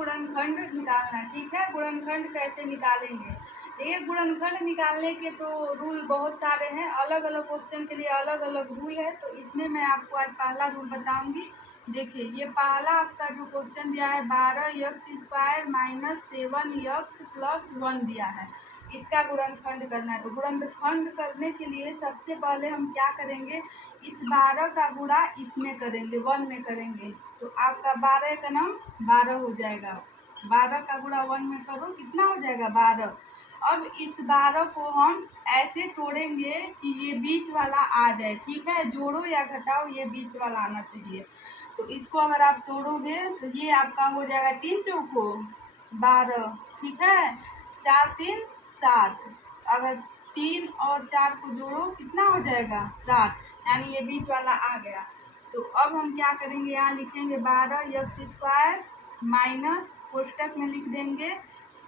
गुणनखंड निकालना है। ठीक है, गुणनखंड कैसे निकालेंगे, एक गुणनखंड निकालने के तो रूल बहुत सारे हैं, अलग अलग क्वेश्चन के लिए अलग अलग रूल है। तो इसमें मैं आपको आज पहला रूल बताऊंगी। देखिए, ये पहला आपका जो क्वेश्चन दिया है 12x² माइनस 7x प्लस 1 दिया है, इसका गुणनखंड करना है। तो गुणनखंड करने के लिए सबसे पहले हम क्या करेंगे, इस 12 का गुणा इसमें करेंगे, 1 में करेंगे। तो आपका 12 का नाम 12 हो जाएगा, 12 का गुणा 1 में करो, कितना हो जाएगा 12। अब इस 12 को हम ऐसे तोड़ेंगे कि ये बीच वाला आ जाए। ठीक है, जोड़ो या घटाओ, ये बीच वाला आना चाहिए। तो इसको अगर आप तोड़ोगे तो ये आपका हो जाएगा 3 चौको 12। ठीक है, 4 3 7, अगर 3 और 4 को जोड़ो कितना हो जाएगा 7, यानी ये बीच वाला आ गया। तो अब हम क्या करेंगे, यहाँ लिखेंगे 12x² माइनस कोष्टक में लिख देंगे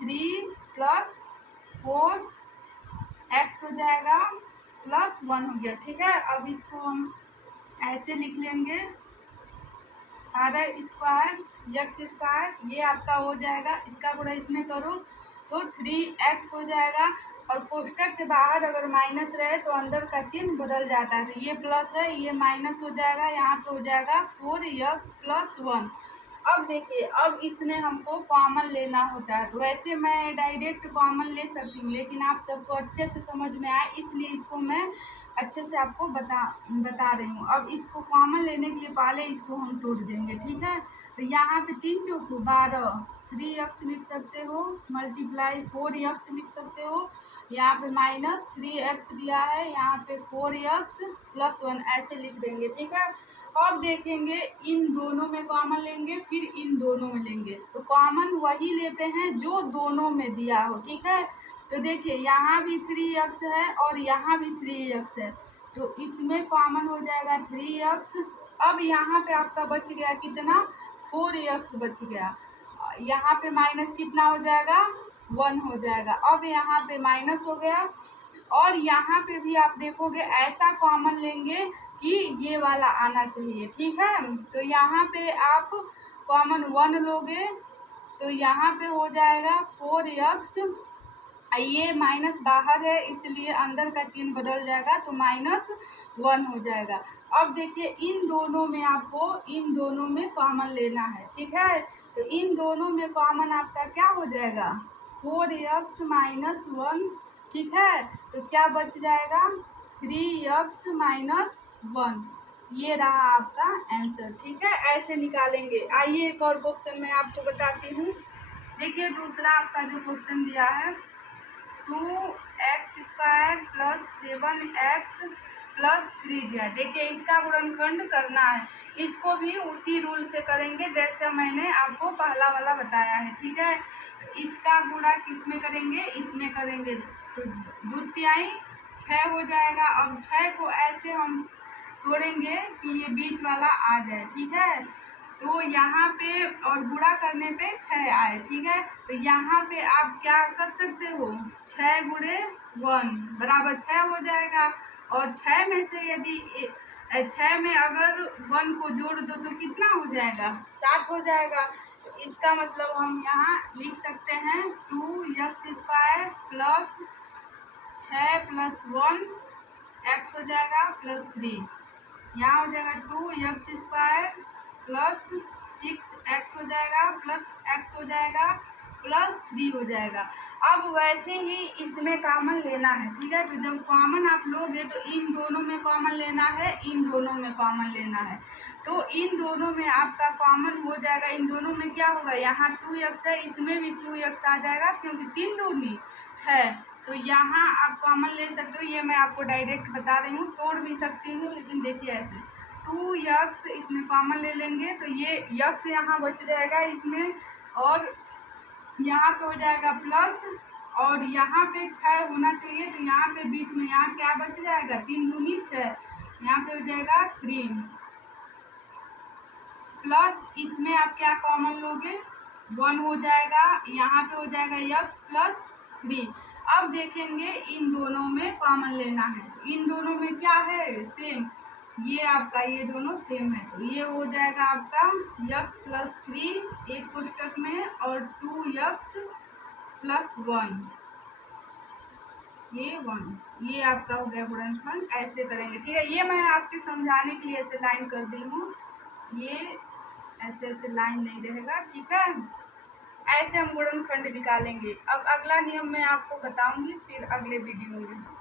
3 प्लस 4x हो जाएगा प्लस 1 हो गया। ठीक है, अब इसको हम ऐसे लिख लेंगे 12x², ये आपका हो जाएगा, इसका गुणा इसमें करो तो 3x हो जाएगा। और कोष्टक के बाहर अगर माइनस रहे तो अंदर का चिन्ह बदल जाता है, तो ये प्लस है, ये माइनस हो जाएगा, यहाँ पे हो जाएगा 4x प्लस 1। अब देखिए, अब इसमें हमको कॉमन लेना होता है। तो वैसे मैं डायरेक्ट कॉमन ले सकती हूँ, लेकिन आप सबको अच्छे से समझ में आए इसलिए इसको मैं अच्छे से आपको बता रही हूँ। अब इसको कॉमन लेने के लिए पहले इसको हम तोड़ देंगे। ठीक है, तो यहाँ पे 3 चौको 12, 3x लिख सकते हो, मल्टीप्लाई 4x लिख सकते हो, यहाँ पे माइनस 3x दिया है, यहाँ पे 4x प्लस 1 ऐसे लिख देंगे। ठीक है, अब देखेंगे इन दोनों में कॉमन लेंगे, फिर इन दोनों में लेंगे। तो कॉमन वही लेते हैं जो दोनों में दिया हो। ठीक है, तो देखिए यहाँ भी 3x है और यहाँ भी 3x है, तो इसमें कॉमन हो जाएगा 3x। अब यहाँ पे आपका बच गया कितना, 4x बच गया, यहाँ पे माइनस कितना हो जाएगा 1 हो जाएगा। अब यहाँ पे माइनस हो गया, और यहाँ पे भी आप देखोगे ऐसा कॉमन लेंगे कि ये वाला आना चाहिए। ठीक है, तो यहाँ पे आप कॉमन 1 लोगे तो यहाँ पे हो जाएगा 4x, ये माइनस बाहर है इसलिए अंदर का चिन्ह बदल जाएगा, तो -1 हो जाएगा। अब देखिए इन दोनों में आपको इन दोनों में कॉमन लेना है। ठीक है, तो इन दोनों में कॉमन आपका क्या हो जाएगा 4x माइनस 1। ठीक है, तो क्या बच जाएगा 3x माइनस 1, ये रहा आपका आंसर। ठीक है, ऐसे निकालेंगे। आइए एक और क्वेश्चन मैं आपको बताती हूँ। देखिए दूसरा आपका जो क्वेश्चन दिया है 2x² प्लस 7x प्लस 3 दिया। देखिए इसका गुणनखंड करना है, इसको भी उसी रूल से करेंगे जैसे मैंने आपको पहला वाला बताया है। ठीक है, इसका गुणा किस में करेंगे, इसमें करेंगे, तो द्वितीयाई 6 हो जाएगा। अब 6 को ऐसे हम तोड़ेंगे कि ये बीच वाला आ जाए। ठीक है, तो यहाँ पे और गुणा करने पे 6 आए। ठीक है, तो यहाँ पे आप क्या कर सकते हो, 6 गुणे 1 बराबर 6 हो जाएगा। और 6 में से यदि 6 में अगर 1 को जोड़ दो तो कितना हो जाएगा 7 हो जाएगा। तो इसका मतलब हम यहाँ लिख सकते हैं 2x² प्लस 6 प्लस 1 x हो जाएगा प्लस 3, यहाँ हो जाएगा 2x² प्लस 6x हो जाएगा प्लस x हो जाएगा प्लस 3 हो जाएगा। अब वैसे ही इसमें कॉमन लेना है। ठीक है, तो जब कॉमन आप लोगे तो इन दोनों में कॉमन लेना है, इन दोनों में कॉमन लेना है। तो इन दोनों में आपका कॉमन हो जाएगा, इन दोनों में क्या होगा, यहाँ 2x है, इसमें भी 2x आ जाएगा क्योंकि 3 दूनी 6, तो यहाँ आप कॉमन ले सकते हो। ये मैं आपको डायरेक्ट बता रही हूँ, तोड़ भी सकती हूँ, लेकिन देखिए ऐसे 2x इसमें कॉमन ले लेंगे तो ये x यहाँ बच जाएगा इसमें, और यहाँ पे हो जाएगा प्लस, और यहाँ पे 6 होना चाहिए, तो यहाँ पे बीच में यहाँ क्या बच जाएगा 3 दूनी 6, यहाँ पे हो जाएगा 3 प्लस इसमें आप क्या कॉमन लोगे 1 हो जाएगा, यहाँ पे हो जाएगा x प्लस 3। अब देखेंगे इन दोनों में कॉमन लेना है, इन दोनों में क्या है सेम, ये आपका ये दोनों सेम है, तो ये हो जाएगा आपका यक्स प्लस 3 एक कोष्टक में और 2x प्लस 1 ये 1, ये आपका हो गया गुणनखंड। ऐसे करेंगे, ठीक है। ये मैं आपके समझाने के लिए ऐसे लाइन कर दी हूँ, ये ऐसे ऐसे लाइन नहीं रहेगा, ठीक है। ऐसे हम गुणनखंड निकालेंगे। अब अगला नियम मैं आपको बताऊंगी फिर अगले वीडियो में।